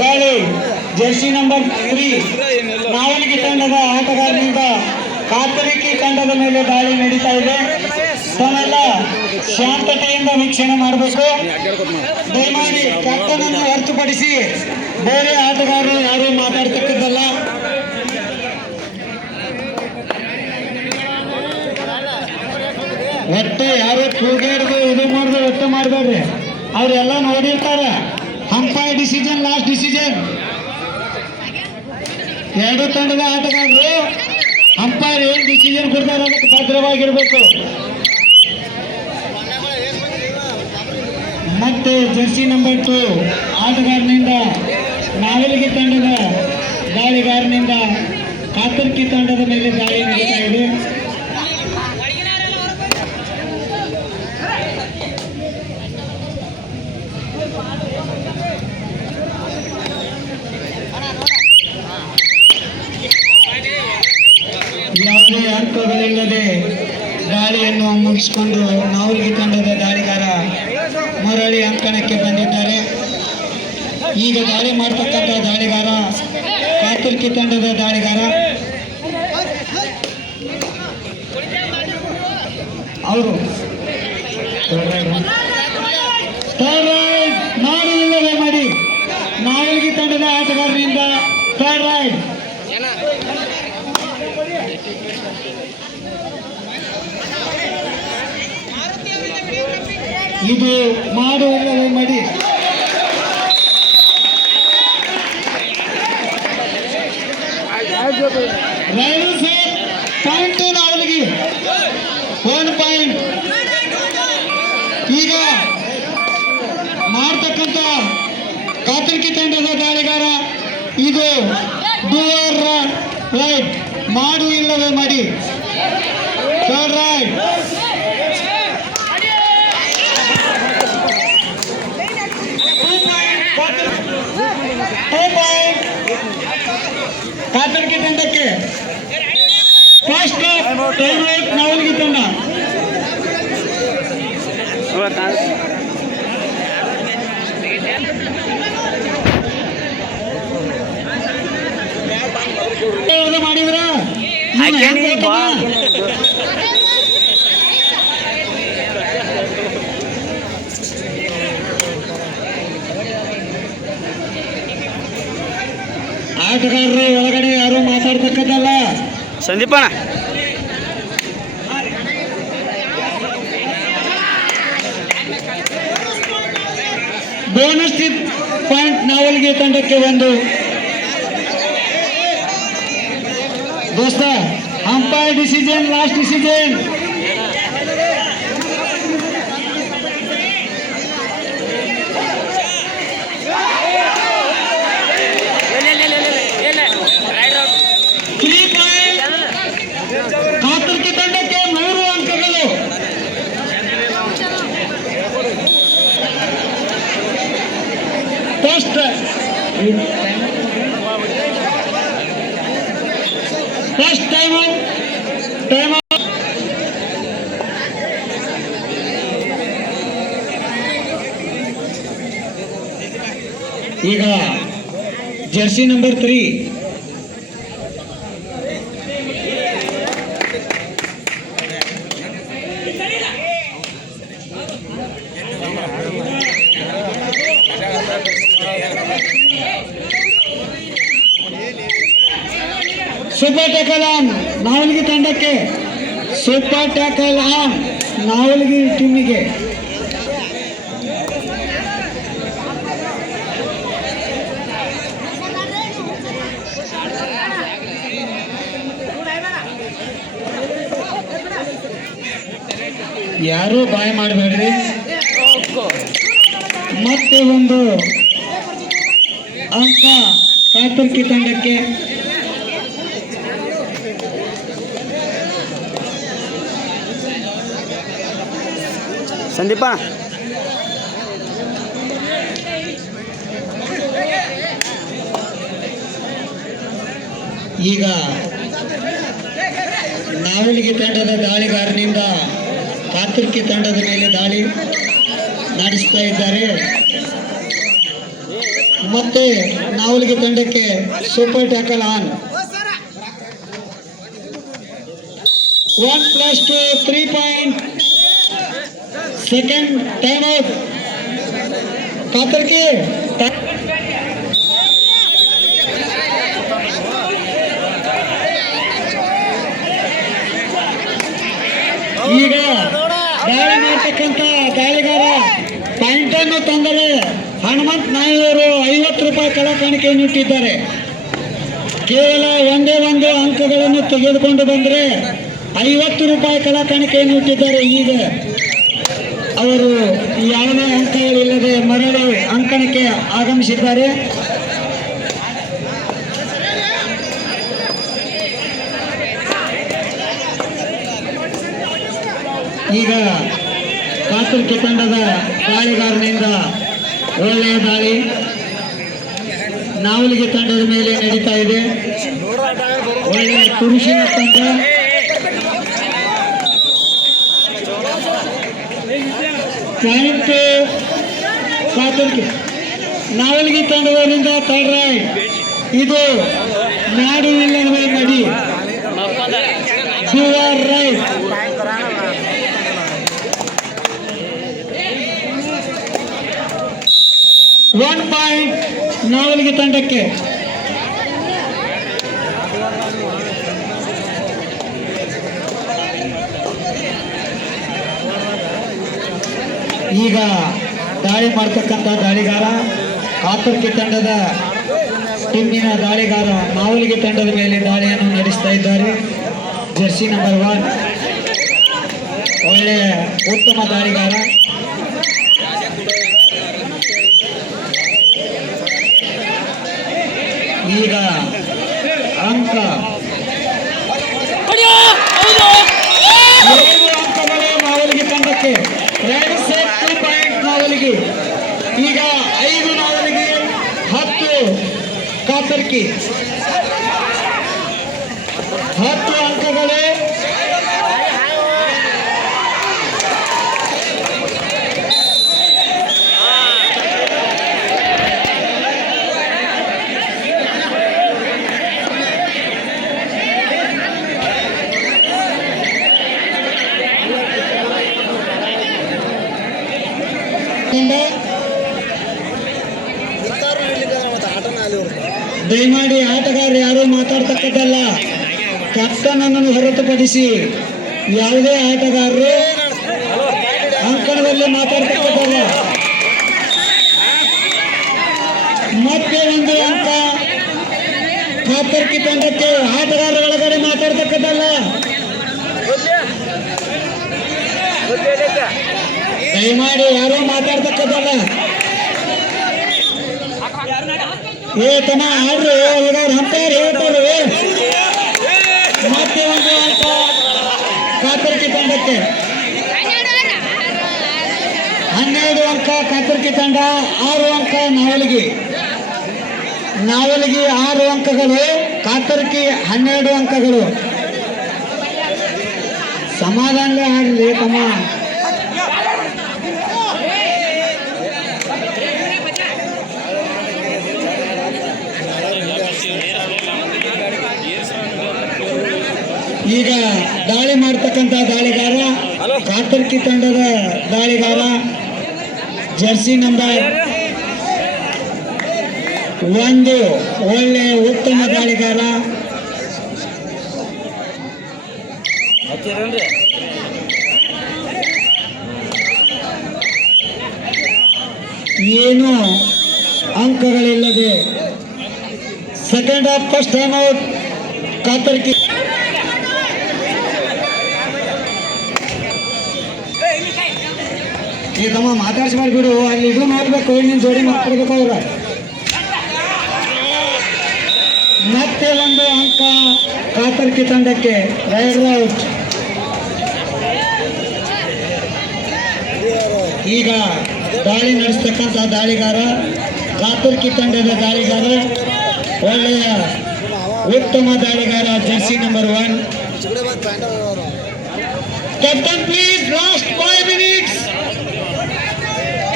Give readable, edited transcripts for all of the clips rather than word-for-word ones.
ದಾಳಿ Jersey number 3 ನಾವಲಗಿ ತಂಡದ ಆಟಗಾರರಿಂದ ಕಾತರಿಕಿ ತಂಡದ ಮೇಲೆ ದಾಳಿ ನಡೀತಾ ಇದೆ. ತಾವೆಲ್ಲ ಶಾಂತತೆಯಿಂದ ವೀಕ್ಷಣೆ ಮಾಡಬೇಕು. ದಯಮಾಡಿ ಕ್ಯಾಪ್ಟನ್ ಅನ್ನು ಹೊರತುಪಡಿಸಿ ಬೇರೆ ಆಟಗಾರರು ಯಾರು ಮಾತಾಡ್ತಕ್ಕದ್ದಲ್ಲ. ಒಟ್ಟು ಯಾರು ಕೂಗಾಡ್ದು ಇದು ಮಾಡ್ದು ಒಟ್ಟು ಮಾಡಬೇಡ್ರಿ. ಅವರೆಲ್ಲ ನೋಡಿರ್ತಾರೆ. Umpire decision last decision. ಎರಡು ತಂಡದ ಆಟಗಾರರು ಅಂಪೈರ್ ಏನ್ ಡಿಸಿಷನ್ ಕೊಡ್ತಾರೆ ಅದಕ್ಕೆ ಭದ್ರವಾಗಿರ್ಬೇಕು. ಮತ್ತೆ ಜರ್ಸಿ ನಂಬರ್ 2 ಆಟಗಾರನಿಂದ ನಾವಲಗಿ ತಂಡದ ದಾಳಿಗಾರನಿಂದ ಕಾತರ್ಕಿ ತಂಡದ ಮೇಲೆ ದಾಳಿ ನಡೀತಾ ಇದೆ. ಯಾವುದೇ ಅಂಕಗಳಿಲ್ಲದೆ ದಾಳಿಯನ್ನು ಮುಗಿಸಿಕೊಂಡು ನಾವಲಗಿ ತಂಡದ ದಾಳಿಗಾರ ಮರಳಿ ಅಂಕಣಕ್ಕೆ ಬಂದಿದ್ದಾರೆ. ಈಗ ದಾಳಿ ಮಾಡ್ತಕ್ಕಂಥ ದಾಳಿಗಾರ ಕಾತರ್ಕಿ ತಂಡದ ದಾಳಿಗಾರ. ಅವರು ಮಾಡುವುದಿಲ್ಲವೇ ಮಾಡಿ ನಾವಲಗಿ ತಂಡದ ಆಟಗಾರರಿಂದ ಥರ್ಡ್ ರೈಡ್. ಇದು ಮಾಡುವುದಿಲ್ಲವೇ ಮಾಡಿ ಪಾಯಿಂಟ್ ನಾವಲಗಿ 1 ಪಾಯಿಂಟ್. ಈಗ ಮಾಡ್ತಕ್ಕಂಥ ಕಾತರ್ಕಿ ತಂಡದ ದಾಳಿಗಾರ ಇದು ಡೂವರ್ ರೈಟ್. ಮಾಡು ಇಲ್ಲವೇ ಮಾಡಿ ಥರ್ಡ್ ರೈಟ್. ಕಾತರ್ಕಿ ತಂಡಕ್ಕೆ ಫಸ್ಟ್ ಟೈಮ್ ಔಟ್ ನಾವಲಗಿ ತಂಡ. ಮಾಡಿದ್ರ ಆಟಗಾರರು ಒಳಗಡೆ ಯಾರು ಮಾತಾಡ್ತಕ್ಕದ್ದಲ್ಲ. ಸಂದೀಪಣ್ಣ ಬೋನಸ್ ಪಾಯಿಂಟ್ ನಾವಲಗಿ ತಂಡಕ್ಕೆ ಒಂದು. ದೋಸ್ತ umpire decision last decision. Katarki ತಂಡಕ್ಕೆ 3 ಅಂಕಗಳು. First time time. ಈಗ jersey number 3 super tackle on ನಾವಲಗಿ ತಂಡಕ್ಕೆ. ಸೂಪರ್ ಟ್ಯಾಕಲ್ ಆನ್ ನಾವಲಗಿ ಟೀಮಿಗೆ. ಯಾರು ಬಾಯ್ ಮಾಡಬೇಡ್ರಿ. ಮತ್ತೆ ಒಂದು ಅಂಕ ಕಾತರ್ಕಿ ತಂಡಕ್ಕೆ. ಸಂದೀಪ ಈಗ ನಾವಲಗಿ ತಂಡದ ದಾಳಿಗಾರನಿಂದ ಕಾತರ್ಕಿ ತಂಡದ ಮೇಲೆ ದಾಳಿ ನಡೆಸ್ತಾ ಇದ್ದಾರೆ. ಮತ್ತೆ ನಾವಲ್ಗಿ ತಂಡಕ್ಕೆ super tackle on. 1+2 3 point. Second time out. Katarki ಈಗ ದಾಳಿ ಮಾಡ್ತಕ್ಕಂಥ ದಾಳಿಗಾರ ಪಾಯಿಂಟ್ ಅನ್ನು ತಂದರೆ ಹನುಮಂತ್ ನಾಯವರು 50 ರೂಪಾಯಿ ಕಳ ಕಾಣಿಕೆಯನ್ನು ಇಟ್ಟಿದ್ದಾರೆ. ಕೇವಲ ಒಂದೇ ಒಂದು ಅಂಕಗಳನ್ನು ತೆಗೆದುಕೊಂಡು ಬಂದರೆ 50 ರೂಪಾಯಿ ಕಳ ಕಾಣಿಕೆಯನ್ನು ಇಟ್ಟಿದ್ದಾರೆ. ಈಗ ಅವರು ಯಾವುದೇ ಅಂಕಗಳಿಲ್ಲದೆ ಮರಳಿ ಅಂಕಣಕ್ಕೆ ಆಗಮಿಸಿದ್ದಾರೆ. ಈಗ ಕಾತರ್ಕಿ ತಂಡದ ದಾಳಿಗಾರನಿಂದ ಒಳ್ಳೆಯ ದಾಳಿ ನಾವಲ್ಗಿ ತಂಡದ ಮೇಲೆ ನಡೀತಾ ಇದೆ. ಒಳ್ಳೆಯ ತುರುಷಿನ ತಂಡ. ಪಾಯಿಂಟ್ ಕಾತರ್ಕಿ ನಾವಲ್ಗಿ ತಂಡದವರಿಂದ ಥರ್ಡ್ ರೈಟ್. ಇದು ನಾಡು ಇಲ್ಲವೇ ನಡಿ. You are right. One point Navalgi ತಂಡಕ್ಕೆ. ಈಗ ದಾಳಿ ಮಾಡ್ತಕ್ಕಂಥ ದಾಳಿಗಾರ ಕಾತರ್ಕಿ ತಂಡದ ಟೀಮಿನ ದಾಳಿಗಾರ ನಾವಲ್ಗಿ ತಂಡದ ಮೇಲೆ ದಾಳಿಯನ್ನು ನಡೆಸ್ತಾ ಇದ್ದಾರೆ. ಜರ್ಸಿ ನಂಬರ್ 1 ಒಳ್ಳೆಯ ಉತ್ತಮ ದಾಳಿಗಾರ. ಈಗ ಅಂಕ 7 ಅಂಕಗಳು ನಾವಲ್ಗಿ ತಂಡಕ್ಕೆ. 2 ಪಾಯಿಂಟ್ ನಾವಲ್ಗಿ. ಈಗ 5 ನಾವಲ್ಗಿ 10 ಕಾತರ್ಕಿ. 10 ಅಂಕಗಳು. ದಯಮಾಡಿ ಆಟಗಾರರು ಯಾರು ಮಾತಾಡ್ತಕ್ಕದ್ದಲ್ಲ. ಕ್ಯಾಪ್ಟನ್ ಅನ್ನು ಹೊರತುಪಡಿಸಿ ಯಾವುದೇ ಆಟಗಾರರು ಅಂಕಣದಲ್ಲಿ ಮಾತಾಡ್ತಕ್ಕದ್ದಲ್ಲ. ಮತ್ತೆ ಒಂದು ಅಂಕ ಕಾತರ್ಕಿ ತಂಡಕ್ಕೆ. ಆಟಗಾರರ ಒಳಗಡೆ ಮಾತಾಡ್ತಕ್ಕದ್ದಲ್ಲ. ದಯಮಾಡಿ ಯಾರು ಮಾತಾಡ್ತಕ್ಕದ್ದಲ್ಲ. ತಮ್ಮ ಆಡ್ರಿ ಅಂಪೈರ್ ಹೇಳ್ತಾರೆ. ಮತ್ತೆ ಒಂದು ಅಂಕ ಕಾತರ್ಕಿ ತಂಡಕ್ಕೆ. 12 ಅಂಕ ಕಾತರ್ಕಿ ತಂಡ. 6 ಅಂಕ ನಾವಲ್ಗಿ. ನಾವಲ್ಗಿ 6 ಅಂಕಗಳು, ಕಾತರ್ಕಿ 12 ಅಂಕಗಳು. ಸಮಾಧಾನಲೇ ಆಡ್ರಿ ತಮ್ಮ. ಈಗ ದಾಳಿ ಮಾಡ್ತಕ್ಕಂಥ ದಾಳಿಗಾರ ಕಾತರ್ಕಿ ತಂಡದ ದಾಳಿಗಾರ ಜರ್ಸಿ ನಂಬರ್ 1 ಒಳ್ಳೆ ಉತ್ತಮ ದಾಳಿಗಾರ. ಏನು ಅಂಕಗಳಿಲ್ಲದೆ second half first time out Katarki. ಈ ತಮ್ಮ ಮಾತಾಡ್ಸ್ಬಾರ್ದು ಬಿಡು. ಅಲ್ಲಿ ಇದು ನೋಡ್ಬೇಕು, ನಿನ್ನ ಜೋಡಿ ಮಾಡ್ಕೊಡ್ಬೇಕು ಅವ್ರ. ಮತ್ತೆ ಒಂದು ಅಂಕ ಕಾತರ್ಕಿ ತಂಡಕ್ಕೆ. Raid out. ಈಗ ದಾಳಿ ನಡೆಸ್ತಕ್ಕಂಥ ದಾಳಿಗಾರ ಕಾತರ್ಕಿ ತಂಡದ ದಾಳಿಗಾರ ಒಳ್ಳೆಯ ಉತ್ತಮ ದಾಳಿಗಾರ jersey number 1. Captain please last 5 minutes.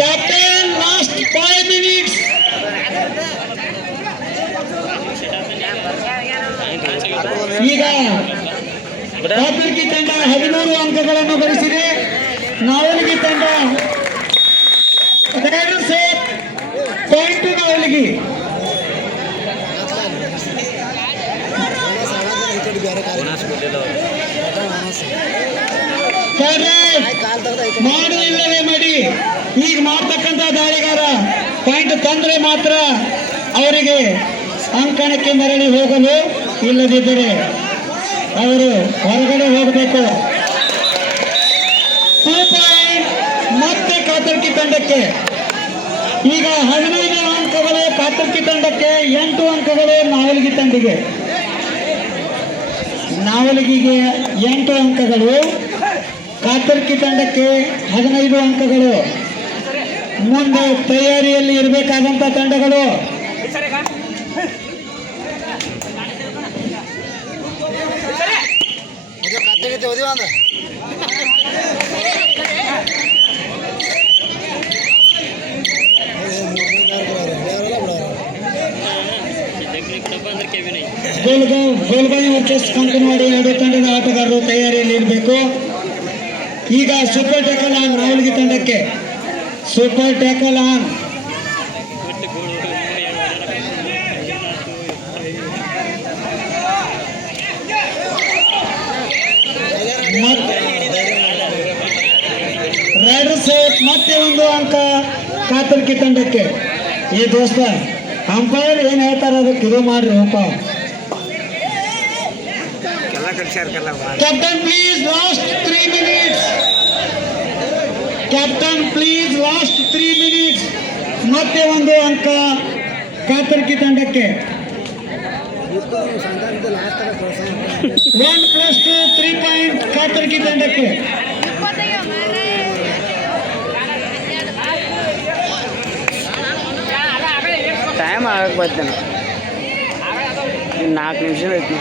Captain last 5 minutes. ಈಗ ಕಾತರ್ಕಿ ತಂಡ 13 ಅಂಕಗಳನ್ನು ಗಳಿಸಿದೆ. ನಾವಲಗಿ ತಂಡ 2 ಸೇಟ್ ಪಾಯಿಂಟ್ ನಾವಲಗಿ. ಮಾಡು ಇಲ್ಲವೇ ಮಾಡಿ ಈಗ ಮಾಡ್ತಕ್ಕಂಥ ದಾಳಿಗಾರ ಪಾಯಿಂಟ್ ತಂದ್ರೆ ಮಾತ್ರ ಅವರಿಗೆ ಅಂಕಣಕ್ಕೆ ಮರಳಿ ಹೋಗಲು, ಇಲ್ಲದಿದ್ದರೆ ಅವರು ಹೊರಗಡೆ ಹೋಗಬೇಕು. 2 ಪಾಯಿಂಟ್ ಮತ್ತೆ ಕಾತರ್ಕಿ ತಂಡಕ್ಕೆ. ಈಗ 15 ಅಂಕಗಳು ಕಾತರ್ಕಿ ತಂಡಕ್ಕೆ, 8 ಅಂಕಗಳು ನಾವಲಗಿ ತಂಡಿಗೆ. ನಾವಲಗಿಗೆ 8 ಅಂಕಗಳು, ಕಾತರ್ಕಿ ತಂಡಕ್ಕೆ 15 ಅಂಕಗಳು. ಮುಂದೆ ತಯಾರಿಯಲ್ಲಿ ಇರಬೇಕಾದಂತ ತಂಡಗಳು ಗೋಲ್ಗಾಯಿ ವರ್ಸಸ್ ಕಂಕನವಾಡಿ 2 ತಂಡದ ಆಟಗಾರರು ತಯಾರಿಯಲ್ಲಿ ಇರಬೇಕು. ಈಗ ಸೂಪರ್ ಟ್ಯಾಕಲ್ ಆನ್ ನಾವಲಗಿ ತಂಡಕ್ಕೆ. Super tackle on. Raider safe ಮತ್ತೆ 1 ಅಂಕ ಕಾತರ್ಕಿ ತಂಡಕ್ಕೆ. ಈ ದೋಸ್ತ ಅಂಪೈರ್ ಏನ್ ಹೇಳ್ತಾರ ಅದಕ್ಕೆ ಇದು ಮಾಡ್ರಿ. ಹೋಪ captain please last 3 minutes. Captain please last 3 minutes. ಮತ್ತೆ 1 ಅಂಕ ಕಾತರ್ಕಿ ತಂಡಕ್ಕೆ. 1+2 3 ಪಾಯಿಂಟ್ ಕಾತರ್ಕಿ ತಂಡಕ್ಕೆ. ಟೈಮ್ ಆಗಕ್ಕೆ ಬರ್ತೇನೆ. 4 ನಿಮಿಷ ಐತಿ.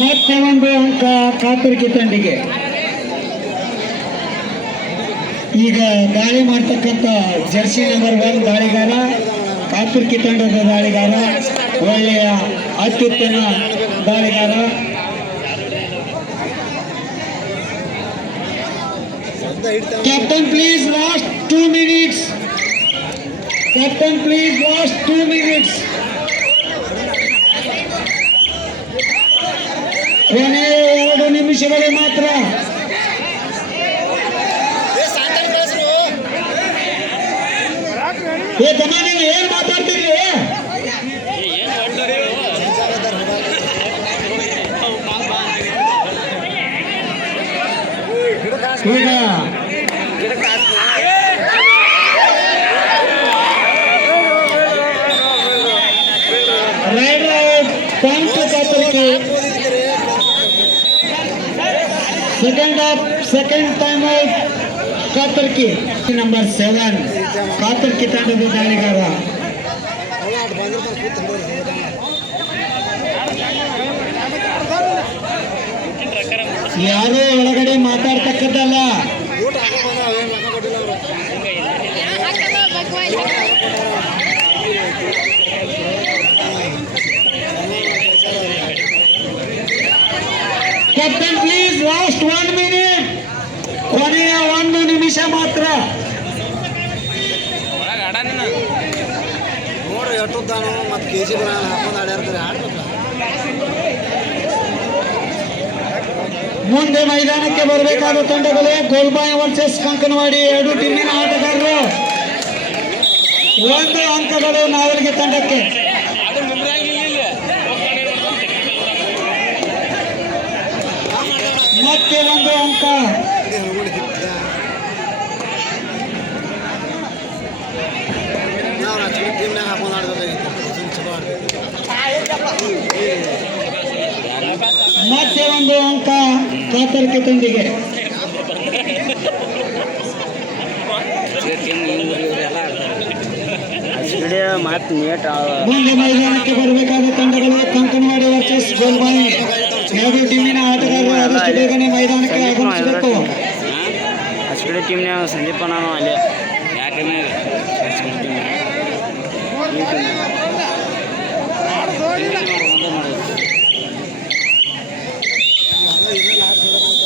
ಮತ್ತೆ 1 ಅಂಕ ಕಾತರ್ಕಿ ತಂಡಿಗೆ. ಈಗ ದಾಳಿ ಮಾಡ್ತಕ್ಕಂಥ ಜರ್ಸಿ ನಂಬರ್ 1 ದಾಳಿಗಾರ ಕಾತರ್ಕಿ ತಂಡದ ದಾಳಿಗಾರ, ಒಳ್ಳೆಯ ಅತ್ಯುತ್ತಮ ದಾಳಿಗಾರ. Captain please last 2 minutes. Captain please last 2 minutes. ಕೊನೆ 2 ನಿಮಿಷಗಳು ಮಾತ್ರ. ನೀವು ಏನ್ ಮಾತಾಡ್ತಿರ್ಲಿ? ಈಗ raider point Katarki. Second time out Katarki. Number 7 Katarki ತಂಡದ ದಾಳಿಗಾರ. ಯಾರೋ ಒಳಗಡೆ ಮಾತಾಡ್ತಕ್ಕದ್ದಲ್ಲ. Captain please last 1 minute. ಕೊನೆಯ 1 ನಿಮಿಷ ಮಾತ್ರ. ನೋಡ್ರಿ ಎಷ್ಟುದ್ದಾನು ಮತ್ತು ಕೆಜಿ ಬರ ಹಾಕೊಂಡು ಆಡ್ಯಾರ್ತಾರೆ. ಆಡ್ಬೇಕ. ಮುಂದೆ ಮೈದಾನಕ್ಕೆ ಬರಬೇಕಾದ ತಂಡಗಳು ಗೋಲ್ಬಾಯಿ ವರ್ಸಸ್ ಕಂಕನವಾಡಿ. 2 ಟೀಮಿನ ಆಟಗಾರರು. 1 ಅಂಕಗಳು ನಾವಲಗಿ ತಂಡಕ್ಕೆ. ಮತ್ತೆ 1 ಅಂಕ. ಮತ್ತೆ 1 ಅಂಕ ಕಾತರ್ಕಿ ತಂಡಿಗೆ. ಮುಂದೆ ಮೈದಾನಕ್ಕೆ ಬರಬೇಕಾದ ತಂಡಗಳು ಕಂಕನವಾಡಿ ವರ್ಸಸ್ ಗೋಲ್ಬಾಯಿ. ಎರಡು ಟೀಮಿನ ಆಟಗಾರರು ಆದಷ್ಟು ಬೇಗನೆ ಮೈದಾನಕ್ಕೆ ಆಗಮಿಸಬೇಕು. ಹಚ್ಕಡೆ ಟೀಮ್ನ್ಯಾಗ ಸಂದೀಪ ನಾನು ಅಲ್ಲಿ ಯಾಕಂದ್ರೆ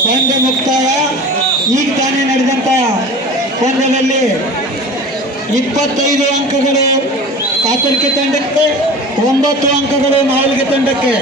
ಪಂದ್ಯ ಮುಕ್ತಾಯ. ಈಗ ತಾನೇ ನಡೆದಂತ ಪಂದ್ಯದಲ್ಲಿ 25 ಅಂಕಗಳು ಕಾತರ್ಕೆ ತಂಡಕ್ಕೆ, 9 ಅಂಕಗಳು ಮಾವಲಿಗೆ ತಂಡಕ್ಕೆ.